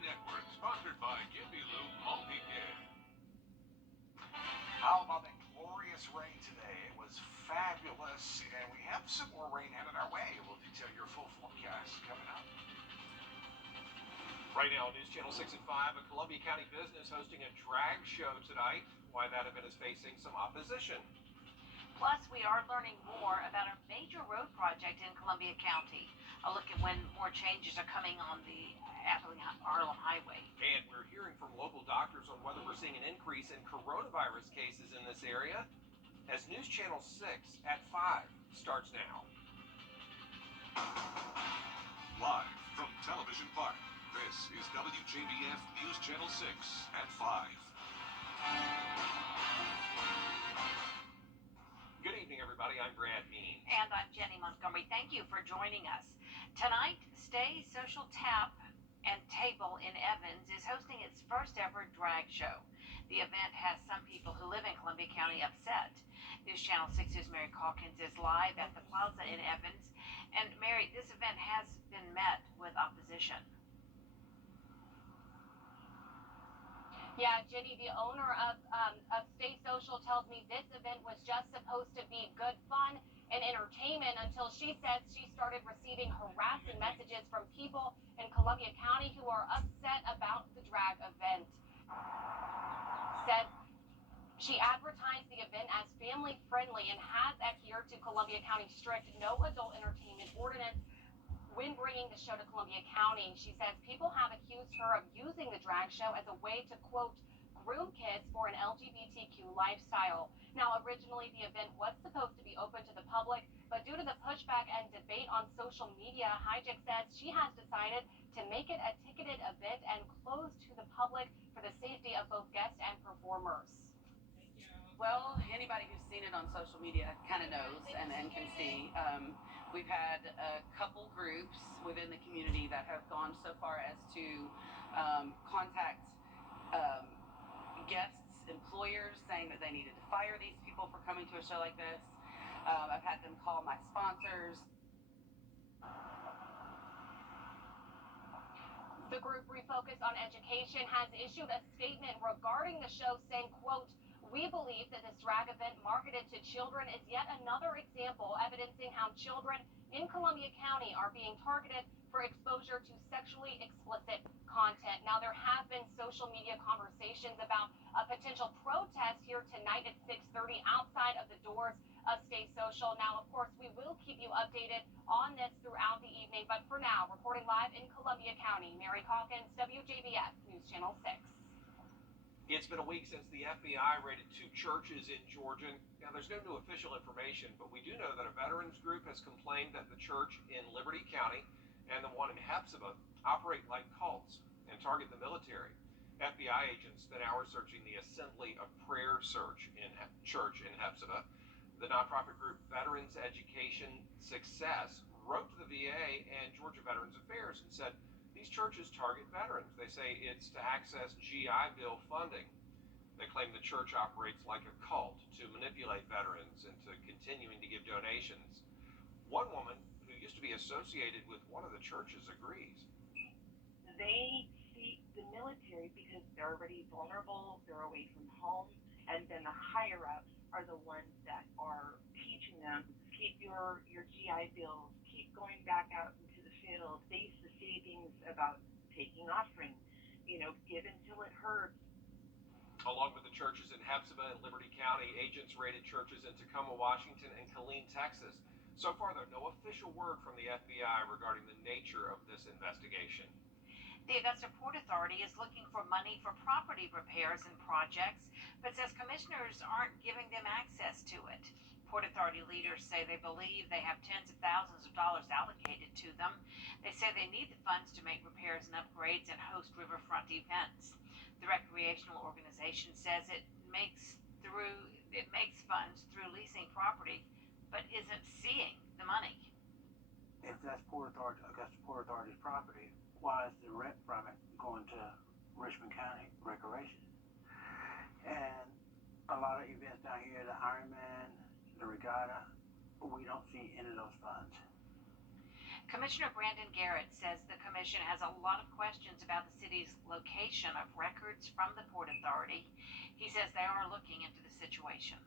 Network, sponsored by Jiffy Lube Multi-Care. How about that glorious rain today? It was fabulous, and we have some more rain headed our way. We'll detail your full forecast coming up. Right now, News Channel 6 at 5, a Columbia County business hosting a drag show tonight. Why that event is facing some opposition. Plus, we are learning more about a major road project in Columbia County. A look at when more changes are coming on the Harlem Highway. And we're hearing from local doctors on whether we're seeing an increase in coronavirus cases in this area. As News Channel 6 at 5 starts now. Live from Television Park, this is WJBF News Channel 6 at 5. Good evening, everybody. I'm Brad Bean. And I'm Jenny Montgomery. Thank you for joining us. Tonight, Stay Social Tap and Table in Evans is hosting its first ever drag show. The event has some people who live in Columbia County upset. News Channel 6's Mary Calkins is live at the plaza in Evans. And Mary, this event has been met with opposition. Yeah, Jenny, the owner of Stay Social tells me this event was just supposed to be good fun and entertainment until she says she started receiving harassing messages from people in Columbia County who are upset about the drag event. Said she advertised the event as family friendly and has adhered to Columbia County's strict no adult entertainment ordinance when bringing the show to Columbia County. She says people have accused her of using the drag show as a way to, quote, groom kids for an LGBTQ lifestyle. Now, originally, the event was supposed to be open to the public, but due to the pushback and debate on social media, Hijack says she has decided to make it a ticketed event and closed to the public for the safety of both guests and performers. Well, anybody who's seen it on social media kind of knows and can see. We've had a couple groups within the community that have gone so far as to contact guests, employers, saying that they needed to fire these people for coming to a show like this. I've had them call my sponsors. The group Refocus on Education has issued a statement regarding the show saying, quote, we believe that this drag event marketed to children is yet another example evidencing how children in Columbia County are being targeted for exposure to sexually explicit content. Now, there have been social media conversations about a potential protest here tonight at 6:30 outside of the doors of Stay Social. Now, of course, we will keep you updated on this throughout the evening. But for now, reporting live in Columbia County, Mary Calkins, WJBF News Channel 6. It's been a week since the FBI raided 2 churches in Georgia. Now, there's no new official information, but we do know that a veterans group has complained that the church in Liberty County and the one in Hephzibah operate like cults and target the military. FBI agents then are searching the Assembly of Prayer church in Hephzibah. The nonprofit group Veterans Education Success wrote to the VA and Georgia Veterans Affairs and said, these churches target veterans. They say it's to access GI Bill funding. They claim the church operates like a cult to manipulate veterans into continuing to give donations. One woman who used to be associated with one of the churches agrees. They see the military because they're already vulnerable, they're away from home, and then the higher ups are the ones that are teaching them, keep your GI Bills, keep going back out into the field. They used to say things about taking offering, give until it hurts. Along with the churches in Hephzibah and Liberty County, agents raided churches in Tacoma, Washington, and Killeen, Texas. So far, there's no official word from the FBI regarding the nature of this investigation. The Augusta Port Authority is looking for money for property repairs and projects, but says commissioners aren't giving them access to it. Port Authority leaders say they believe they have tens of thousands of dollars allocated to them. They say they need the funds to make repairs and upgrades and host riverfront events. The recreational organization says it makes funds through leasing property, but isn't seeing the money. If that's Augusta Port Authority's property, why is the rent from it going to Richmond County Recreation? And a lot of events down here, the Ironman, the regatta, we don't see any of those funds. Commissioner Brandon Garrett says the commission Commission has a lot of questions about the city's location of records from the Port Authority. He says they are looking into the situation.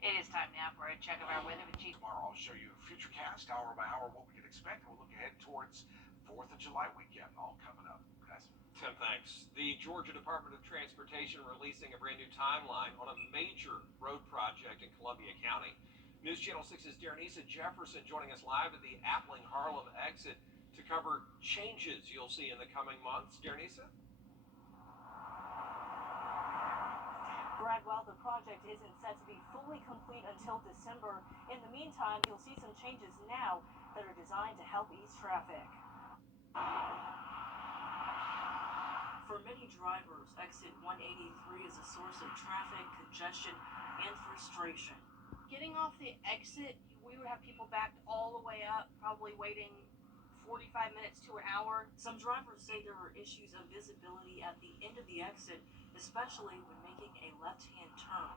It is time now for a check of our weather with Chief. Tomorrow I'll show you Futurecast, hour by hour, what we can expect. We'll look ahead towards 4th of July weekend, all coming up, guys. Tim, thanks. The Georgia Department of Transportation releasing a brand new timeline on a major road project in Columbia County. News Channel 6's Darrenisa Jefferson joining us live at the Appling-Harlem exit to cover changes you'll see in the coming months. Darrenisa? Brad, while the project isn't set to be fully complete until December, in the meantime, you'll see some changes now that are designed to help ease traffic. For many drivers, exit 183 is a source of traffic, congestion, and frustration. Getting off the exit, we would have people backed all the way up, probably waiting 45 minutes to an hour. Some drivers say there are issues of visibility at the end of the exit, especially when making a left-hand turn.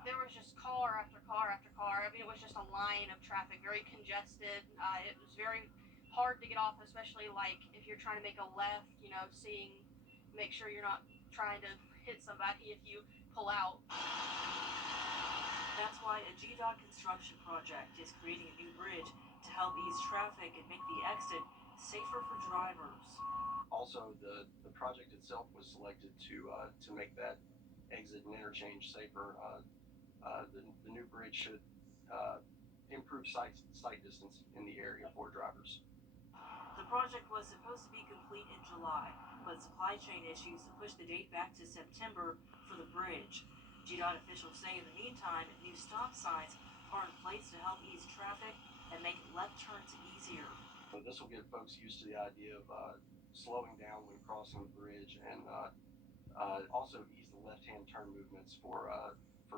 There was just car after car after car. I mean, it was just a line of traffic, very congested. It was very hard to get off, especially like if you're trying to make a left, make sure you're not trying to hit somebody if you pull out. That's why a GDOT construction project is creating a new bridge to help ease traffic and make the exit safer for drivers. Also, the project itself was selected to make that exit and interchange safer. The new bridge should improve sight distance in the area for drivers. The project was supposed to be complete in July, but supply chain issues pushed the date back to September for the bridge. GDOT officials say in the meantime, new stop signs are in place to help ease traffic and make left turns easier. So this will get folks used to the idea of slowing down when crossing the bridge, and also ease the left-hand turn movements for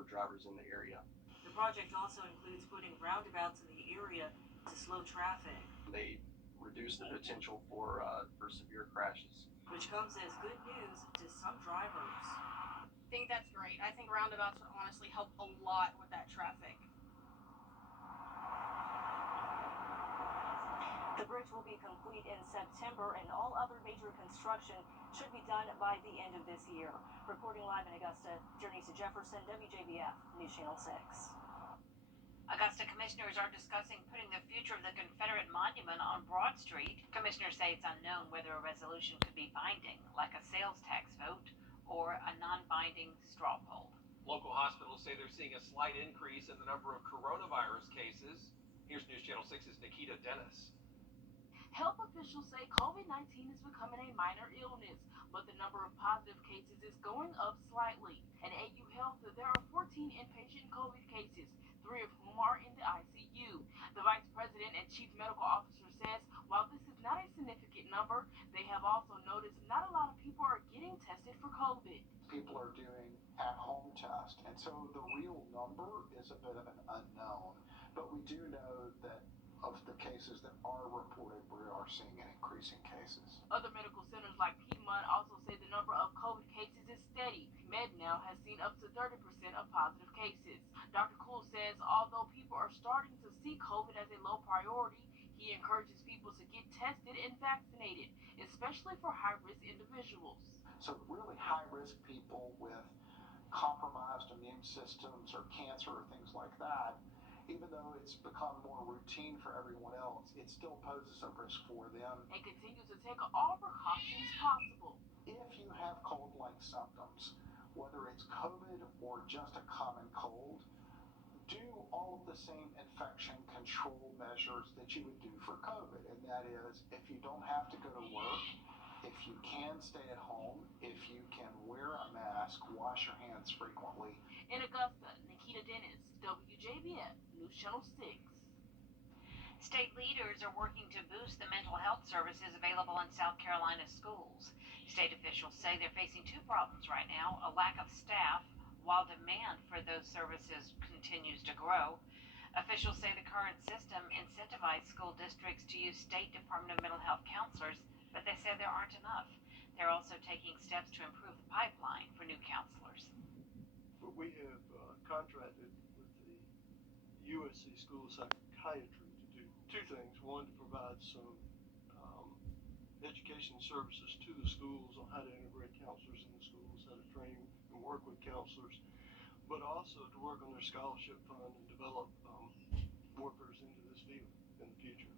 drivers in the area. The project also includes putting roundabouts in the area to slow traffic. They reduce the potential for severe crashes, which comes as good news to some drivers. I think that's great. I think roundabouts would honestly help a lot with that traffic. The bridge will be complete in September, and all other major construction should be done by the end of this year. Reporting live in Augusta, Darrenisa Jefferson, WJBF, News Channel 6. Augusta commissioners are discussing putting the future of the Confederate monument on Broad Street. Commissioners say it's unknown whether a resolution could be binding, like a sales tax vote or a non-binding straw poll. Local hospitals say they're seeing a slight increase in the number of coronavirus cases. Here's News Channel 6's Nikita Dennis. Health officials say COVID-19 is becoming a minor illness, but the number of positive cases is going up slightly. At AU Health, there are 14 inpatient COVID cases, 3 of whom are in the ICU. The Vice President and Chief Medical Officer says while this is not a significant number, they have also noticed not a lot of people are getting tested for COVID. People are doing at-home tests, and so the real number is a bit of an unknown. But we do know that of the cases that are reported, we are seeing an increase in cases. Other medical centers like Piedmont also say the number of COVID cases is steady. MedNow has seen up to 30% of positive cases. Dr. Cool says although people are starting to see COVID as a low priority, he encourages people to get tested and vaccinated, especially for high-risk individuals. So really high-risk people with compromised immune systems or cancer or things like that, even though it's become more routine for everyone else, it still poses a risk for them. And continues to take all precautions possible. If you have cold-like symptoms, whether it's COVID or just a common cold, do all of the same infection control measures that you would do for COVID. And that is, if you don't have to go to work, if you can stay at home, if you can wear a mask, wash your hands frequently. In Augusta, Nikita Dennis, WJBF, News Channel 6. State leaders are working to boost the mental health services available in South Carolina schools. State officials say they're facing 2 problems right now: a lack of staff, while demand for those services continues to grow. Officials say the current system incentivizes school districts to use State Department of Mental Health counselors, but they say there aren't enough. They're also taking steps to improve the pipeline for new counselors. We have contracted with the USC School of Psychiatry to do 2 things. One, to provide some education services to the schools on how to integrate counselors in the schools, how to train and work with counselors, but also to work on their scholarship fund and develop workers into this field in the future.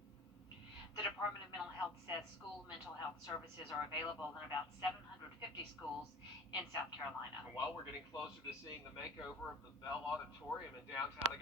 The Department of Mental Health says school mental health services are available in about 750 schools in South Carolina. And while we're getting closer to seeing the makeover of the Bell Auditorium in downtown